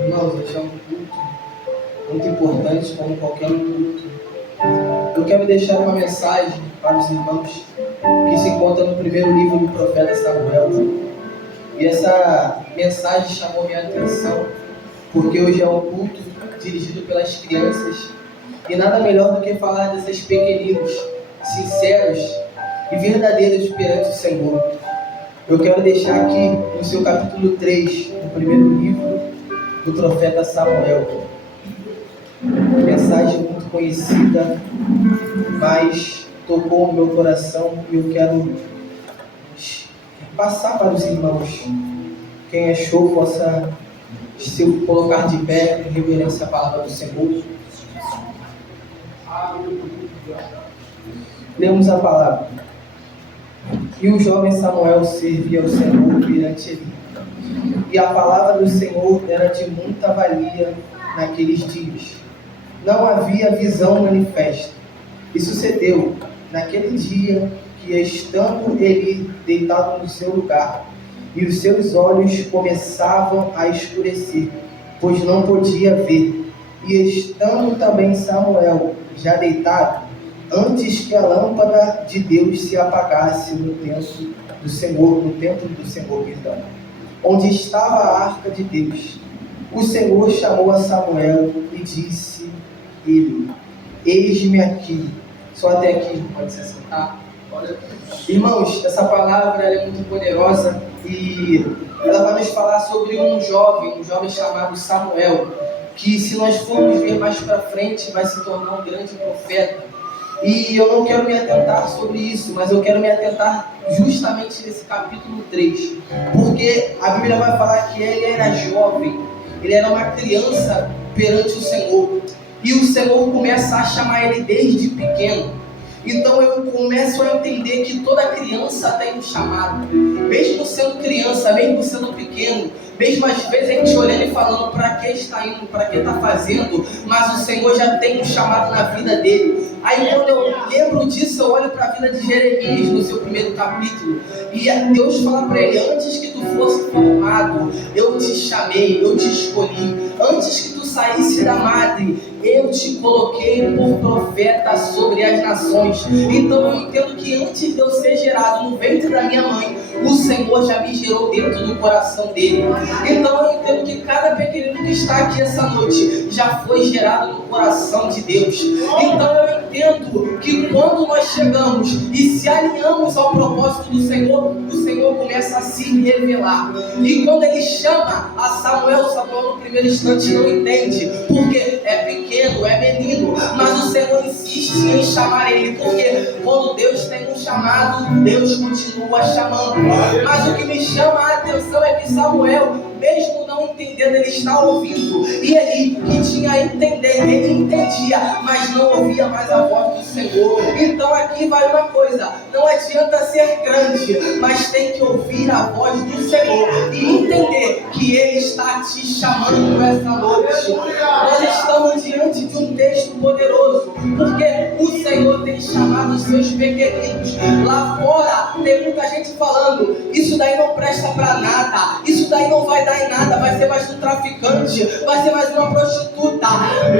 Irmãos, este é um culto muito importante, como qualquer culto. Eu quero deixar uma mensagem para os irmãos que se encontra no primeiro livro do profeta Samuel. E essa mensagem chamou minha atenção, porque hoje é um culto dirigido pelas crianças. E nada melhor do que falar desses pequeninos, sinceros e verdadeiros perante o Senhor. Eu quero deixar aqui no seu capítulo 3, no primeiro livro do profeta Samuel. Mensagem muito conhecida, mas tocou no meu coração e eu quero passar para os irmãos. Quem achou possa se colocar de pé em reverência à palavra do Senhor. Lemos a palavra. E o jovem Samuel servia ao Senhor perante ele. E a palavra do Senhor era de muita valia naqueles dias. Não havia visão manifesta. E sucedeu, naquele dia, que estando ele deitado no seu lugar, e os seus olhos começavam a escurecer, pois não podia ver. E estando também Samuel já deitado, antes que a lâmpada de Deus se apagasse no templo do Senhor, onde estava a arca de Deus, o Senhor chamou a Samuel e disse ele: eis-me aqui. Só até aqui, pode se sentar. Irmãos, essa palavra é muito poderosa e ela vai nos falar sobre um jovem chamado Samuel, que, se nós formos ver mais para frente, vai se tornar um grande profeta. E eu não quero me atentar sobre isso, mas eu quero me atentar justamente nesse capítulo 3, porque a Bíblia vai falar que ele era jovem, ele era uma criança perante o Senhor, e o Senhor começa a chamar ele desde pequeno. Então eu começo a entender que toda criança tem um chamado, mesmo sendo criança, mesmo sendo pequeno, mesmo às vezes a gente olhando e falando para que está indo, para que está fazendo, mas o Senhor já tem um chamado na vida dele. Aí quando eu lembro disso, eu olho para a vida de Jeremias no seu primeiro capítulo, e Deus fala para ele: antes que tu fosse formado, eu te chamei, eu te escolhi. Antes que tu saísse da madre, eu te coloquei por profeta sobre as nações. Então eu entendo que antes de eu ser gerado no ventre da minha mãe, o Senhor já me gerou dentro do coração dele. Então eu entendo que cada pequenino que está aqui essa noite já foi gerado no coração de Deus. Então eu entendo que quando nós chegamos e se alinhamos ao propósito do Senhor, o Senhor começa a se revelar. E quando ele chama a Samuel no primeiro instante não entende, porque é pequeno, é menino, mas o Senhor insiste em chamar ele, porque quando Deus tem um chamado, Deus continua chamando. Mas o que me chama a atenção é que Samuel, mesmo não entendendo, ele está ouvindo. E ele que tinha a entender, ele entendia, mas não ouvia mais a voz do Senhor. Então aqui vai uma coisa: não adianta ser grande, mas tem que ouvir a voz do Senhor e entender que Ele está te chamando essa noite. Nós estamos diante de um texto poderoso, porque o Senhor tem chamado os seus pequeninos. Lá fora tem muita gente falando: isso daí não presta para nada, isso daí não vai dar em nada, vai ser mais um traficante, vai ser mais uma prostituta.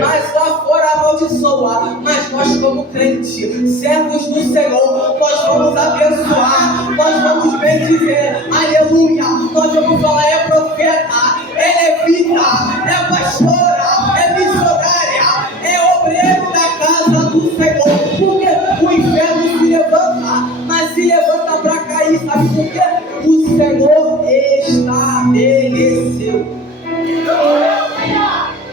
Mas lá fora amaldiçoa, mas nós como crentes, servos do Senhor, nós vamos abençoar, nós vamos bendizer, aleluia, nós vamos falar: é profeta, é levita, é pastora, é missionária, é obreiro da casa do Senhor, porque o inferno se levanta, mas se levanta para cair, sabe por quê? O Senhor estabeleceu.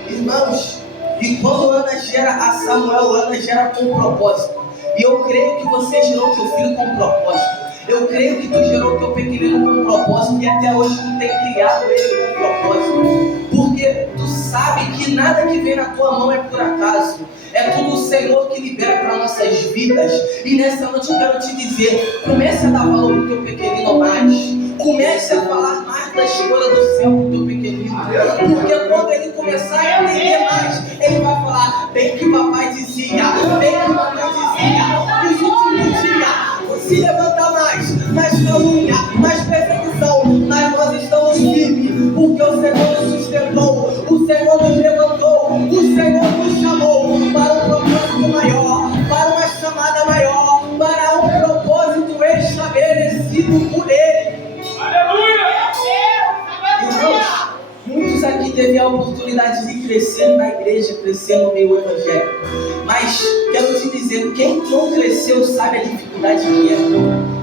Irmãos, e quando Ana gera a Samuel, Ana gera com propósito. E eu creio que você gerou teu filho com propósito. Eu creio que tu gerou teu pequenino com propósito e até hoje tu tem criado ele com propósito. Porque tu sabe que nada que vem na tua mão é por acaso. É tudo o Senhor que libera para nossas vidas. E nessa noite eu quero te dizer: comece a dar valor pro teu pequenino mais. Comece a falar mais da escolha do céu pro teu pequenino. Porque quando ele começar a entender mais, ele vai falar: bem que papai dizia, bem que mamãe dizia, nos últimos dias se levanta mais calúnia, mais perseguição, mas nós estamos firmes, porque o Senhor nos sustentou, o aqui teve a oportunidade de crescer na igreja, crescer no meio evangélico. Mas quero te dizer, quem não cresceu sabe a dificuldade que é.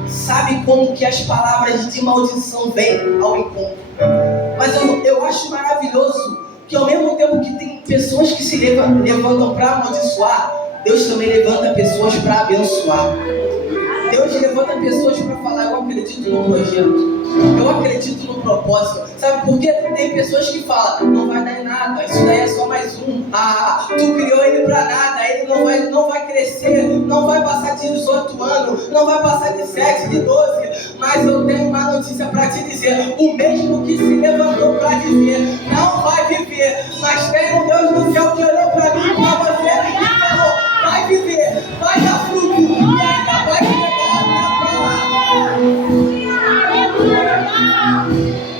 Sabe como que as palavras de maldição vêm ao encontro. Mas eu acho maravilhoso que ao mesmo tempo que tem pessoas que se levantam para amaldiçoar, Deus também levanta pessoas para abençoar. Deus levanta pessoas para falar, eu acredito no projeto, eu acredito no propósito. Sabe por quê? Tem pessoas que falam, não vai dar em nada, isso daí é só mais um. Tu criou ele para nada, ele não vai crescer, não vai passar de 18 anos, não vai passar de 7, de 12. Mas eu tenho uma notícia para te dizer, o mesmo que se levantou para viver, não vai viver. Mas tem um Deus do céu que olhou para mim e para você e falou, vai viver, vai dar fruto, e ainda vai viver.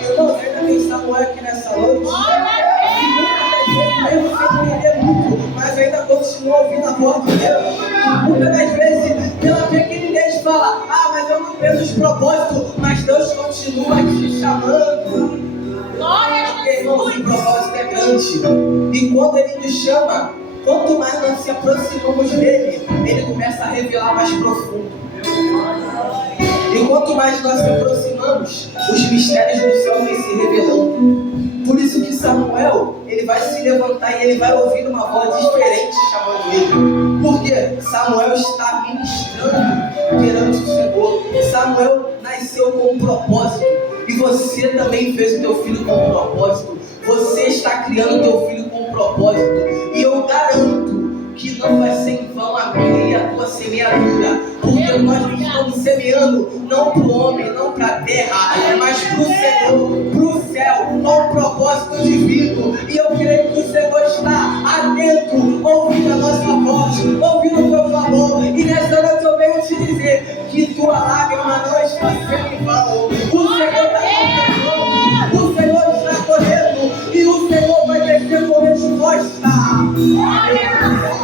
Irmãos, ainda tem Samuel aqui nessa noite. E muitas vezes mesmo sem entender muito, mas ainda continua ouvindo a voz de Deus. Muitas das vezes, pela pequenez, fala, mas eu não penso os propósitos, mas Deus continua te chamando. Porque, irmãos, o propósito é grande. E quando Ele nos chama, quanto mais nós se aproximamos dele, Ele começa a revelar mais profundo. E quanto mais nós se aproximamos, os mistérios do céu vêm se revelando. Por isso que Samuel, ele vai se levantar e ele vai ouvir uma voz diferente chamando ele. Porque Samuel está ministrando perante o Senhor. Samuel nasceu com um propósito. E você também fez o teu filho com um propósito. Você está criando o teu filho com um propósito. E eu garanto que não vai ser em vão a minha e a tua semeadura, porque nós estamos semeando não para o homem, não para a terra, mas para o Senhor, para o céu, com um propósito divino. E eu creio que o Senhor está atento, ouvindo a nossa voz, ouvindo o teu clamor. E nessa noite eu venho te dizer que tua lágrima não está sendo em vão. O Senhor está contando, o Senhor está correndo e o Senhor vai descer com resposta. Aleluia!